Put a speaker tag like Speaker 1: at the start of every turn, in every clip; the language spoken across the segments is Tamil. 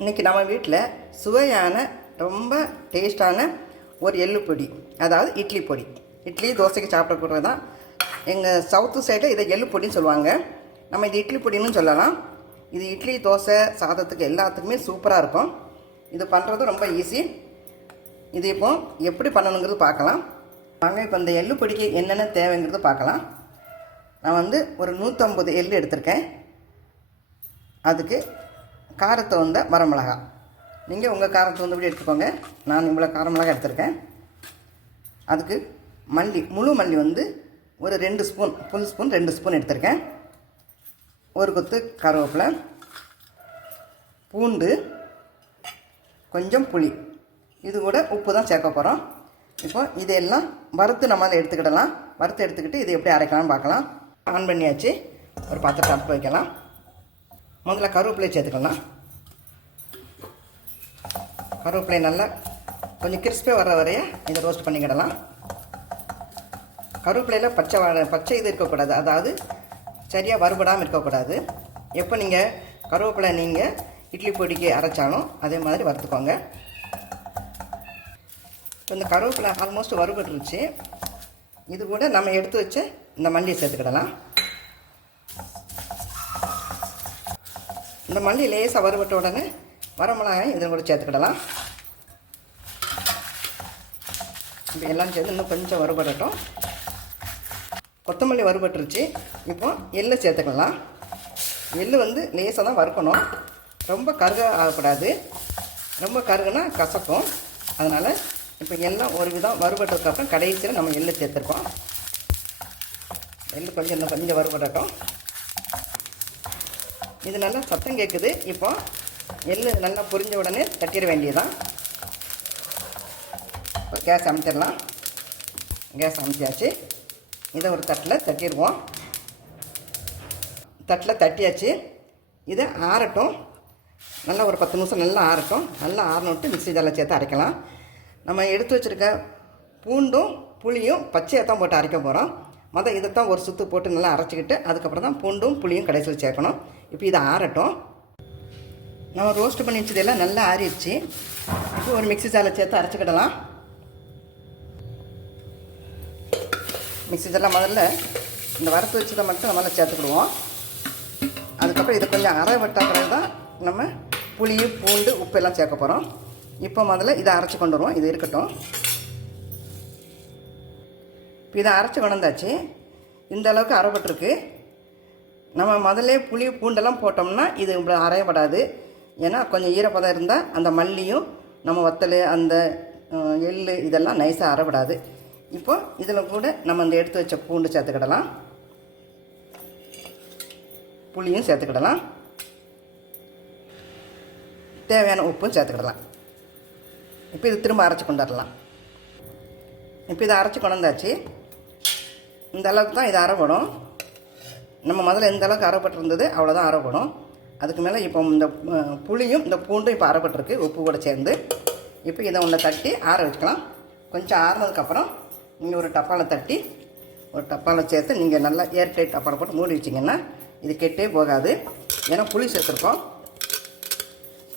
Speaker 1: இன்றைக்கி நம்ம வீட்டில் சுவையான ரொம்ப டேஸ்டான ஒரு எள்ளு பொடி அதாவது இட்லி பொடி. இட்லி தோசைக்கு சாப்பிடக்கூடியது தான் எங்கள் சவுத்து சைடில் இதை எள்ளு பொடின்னு சொல்லுவாங்க. நம்ம இது இட்லி பொடின்னு சொல்லலாம். இது இட்லி தோசை சாதத்துக்கு எல்லாத்துக்குமே சூப்பராக இருக்கும். இது பண்ணுறது ரொம்ப ஈஸி. இது இப்போ எப்படி பண்ணணுங்கிறது பார்க்கலாம். வாங்க இப்போ இந்த எள்ளு பொடிக்கு என்னென்ன தேவைங்கிறது பார்க்கலாம். நான் வந்து ஒரு நூற்றம்பது எள்ளு எடுத்திருக்கேன். அதுக்கு காரத்தை வந்த வரமிளகா. நீங்கள் உங்கள் காரத்தை வந்தபடி எடுத்துக்கோங்க. நான் இவ்வளோ காரமிளகா எடுத்திருக்கேன். அதுக்கு மல்லி முழு மல்லி வந்து ஒரு ரெண்டு ஸ்பூன் ஃபுல் ஸ்பூன் ரெண்டு ஸ்பூன் எடுத்திருக்கேன். ஒரு கொத்து கருவேப்பிலை பூண்டு கொஞ்சம் புளி. இது கூட உப்பு தான் சேர்க்க போகிறோம் இப்போ இதெல்லாம் வறுத்து நம்ம அதை எடுத்துக்கிடலாம். வறுத்து எடுத்துக்கிட்டு இது எப்படி அரைக்கலாம்னு பார்க்கலாம். ஆன் பண்ணியாச்சு. ஒரு பாத்திரத்தை அடுப்பு வைக்கலாம். முதல்ல கருவேப்பிலை சேர்த்துக்கலாம். கருவேப்பிலை நல்லா கொஞ்சம் கிறிஸ்பியாக வர வரைய இதை ரோஸ்ட் பண்ணிக்கிடலாம். கருவேப்பிலையில் பச்சை வா பச்சை இது இருக்கக்கூடாது. அதாவது சரியாக வறுபடாமல் இருக்கக்கூடாது. எப்போ நீங்கள் கருவேப்பிலை நீங்கள் இட்லி பொடிக்கு அரைச்சாலும் அதே மாதிரி வறுத்துக்கோங்க. இப்போ இந்த கருவேப்பிலை ஆல்மோஸ்ட் வறுபட்டுருச்சு. இது கூட நம்ம எடுத்து வச்சு இந்த மல்லியை சேர்த்துக்கிடலாம். இந்த மல்லி லேசாக வறுபட்ட உடனே வரமிளகாய் இதில் கூட சேர்த்துக்கிடலாம். இப்போ எல்லாம் சேர்த்து இன்னும் கொஞ்சம் வறுபடட்டும். கொத்தமல்லி வறுபட்டுருச்சு. இப்போ எள்ளு சேர்த்துக்கலாம். எள்ளு வந்து லேசாக தான் வறுக்கணும். ரொம்ப கருக ஆகக்கூடாது. ரொம்ப கருகுனா கசக்கும். அதனால் இப்போ எல்லாம் ஒரு விதம் வறுபட்டதுக்கப்புறம் கடைசியில் நம்ம எள்ளு சேர்த்துருக்கோம். எள்ளு கொஞ்சம் இன்னும் கொஞ்சம் வறுபடட்டும். இது நல்லா சத்தம் கேட்குது இப்போ எள்ளு நல்லா புரிஞ்ச உடனே தட்டிட வேண்டியதான் இப்போ கேஸ் அமைச்சிடலாம் கேஸ் அமைச்சியாச்சு இதை ஒரு தட்டில் தட்டிடுவோம். தட்டில் தட்டியாச்சு. இதை ஆறட்டும். நல்லா ஒரு பத்து நிமிஷம் நல்லா ஆறட்டும். நல்லா ஆறணுட்டு மிக்ஸி ஜாரில் சேர்த்து அரைக்கலாம். நம்ம எடுத்து வச்சுருக்க பூண்டும் புளியும் பச்சையாக தான் போட்டு அரைக்க போகிறோம் மொதல் இதைத்தான் ஒரு சுற்று போட்டு நல்லா அரைச்சிக்கிட்டு அதுக்கப்புறம் தான் பூண்டும் புளியும் கடைசியில் சேர்க்கணும். இப்போ இதை ஆறட்டும். நம்ம ரோஸ்ட் பண்ணி வச்சதெல்லாம் நல்லா ஆறிடுச்சு. இப்போ ஒரு மிக்ஸி ஜாரில் சேர்த்து அரைச்சிக்கிடலாம். மிக்ஸி ஜாரில் முதல்ல இந்த வறுத்து வச்சதை மட்டும் நம்மளால் சேர்த்துக்கிடுவோம். அதுக்கப்புறம் இதை கொஞ்சம் அரை வட்டா பிறகு தான் நம்ம புளி பூண்டு உப்பு எல்லாம் சேர்க்க போகிறோம் இப்போ முதல்ல இதை அரைச்சி கொண்டு வருவோம். இது இருக்கட்டும். இப்போ இதை அரைச்சி கொண்டாச்சு இந்த அளவுக்கு அரைப்பட்டிருக்கு நம்ம முதல்ல புளி பூண்டெல்லாம் போட்டோம்னா இது இப்படி அரையப்படாது. ஏன்னா கொஞ்சம் ஈரப்பதம் இருந்தால் அந்த மல்லியும் நம்ம வத்தல் அந்த எள் இதெல்லாம் நைஸாக அரைப்படாது இப்போ இதில் கூட நம்ம அந்த எடுத்து வச்ச பூண்டு சேர்த்துக்கிடலாம். புளியும் சேர்த்துக்கிடலாம். தேவையான உப்பும் சேர்த்துக்கிடலாம். இப்போ இது திரும்ப அரைச்சி கொண்டு வரலாம் இப்போ இதை அரைச்சி கொண்டாந்தாச்சு. இந்த அளவுக்கு தான் இது அரைப்படும். நம்ம முதல்ல எந்த அளவுக்கு அறப்பட்டிருந்தது அவ்வளோதான் அறப்படும். அதுக்கு மேலே இப்போ இந்த புளியும் இந்த பூண்டும் இப்போ அறப்பட்டிருக்கு உப்பு கூட சேர்ந்து. இப்போ இதை ஒன்றை தட்டி ஆற வைக்கலாம். கொஞ்சம் ஆறுனதுக்கப்புறம் நீங்கள் ஒரு டப்பாவில் தட்டி ஒரு டப்பாவில் சேர்த்து நீங்கள் நல்லா ஏர் டைட் டப்பாவில் போட்டு மூடி வச்சிங்கன்னா இது கெட்டே போகாது. ஏன்னா புளி சேர்த்துருக்கோம்.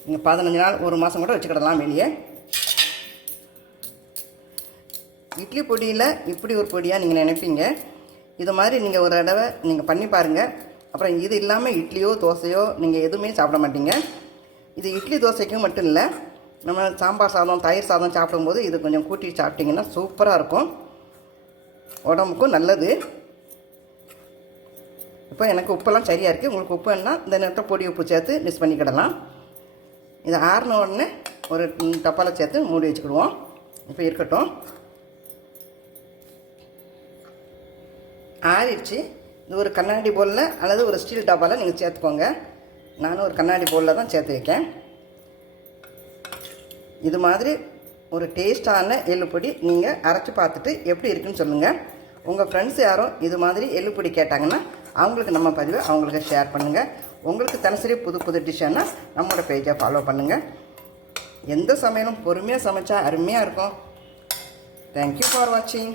Speaker 1: நீங்கள் பதினஞ்சு நாள் ஒரு மாதம் கூட வச்சுக்கிடலாம் வெளியே. இட்லி பொடியில் இப்படி ஒரு பொடியாக நீங்கள் நினைப்பீங்க. இது மாதிரி நீங்கள் ஒரு தடவை நீங்கள் பண்ணி பாருங்கள் அப்புறம் இது இல்லாமல் இட்லியோ தோசையோ நீங்கள் எதுவுமே சாப்பிட மாட்டீங்க. இது இட்லி தோசைக்கும் மட்டும் இல்லை நம்ம சாம்பார் சாதம் தயிர் சாதம் சாப்பிடும்போது இது கொஞ்சம் கூட்டி சாப்பிட்டிங்கன்னா சூப்பராக இருக்கும். உடம்புக்கும் நல்லது. இப்போ எனக்கு உப்பெல்லாம் சரியாக இருக்குது உங்களுக்கு உப்பு வேணா இந்த நேரத்தில் பொடி உப்பு சேர்த்து மிக்ஸ் பண்ணிக்கிடலாம். இதை ஆறின உடனே ஒரு டப்பாவில் சேர்த்து மூடி வச்சுக்கிடுவோம். இப்போ இருக்கட்டும். ஆறிடுச்சு. இது ஒரு கண்ணாடி பவுலில் அல்லது ஒரு ஸ்டீல் டப்பாவில் நீங்கள் சேர்த்துக்கோங்க. நானும் ஒரு கண்ணாடி பவுலில் தான் சேர்த்து வைக்கேன். இது மாதிரி ஒரு டேஸ்டான எள்ளுப்பொடி நீங்கள் அரைச்சி பார்த்துட்டு எப்படி இருக்குன்னு சொல்லுங்கள் உங்கள் ஃப்ரெண்ட்ஸ் யாரும் இது மாதிரி எள்ளுப்பொடி கேட்டாங்கன்னா அவங்களுக்கு நம்ம பதிவை அவங்களுக்கு ஷேர் பண்ணுங்கள் உங்களுக்கு தினசரி புது புது டிஷ்ஷானா நம்மளோட பேஜை ஃபாலோ பண்ணுங்கள் எந்த சமையலும் பொறுமையாக சமைச்சா அருமையாக இருக்கும். தேங்க்யூ ஃபார் வாட்சிங்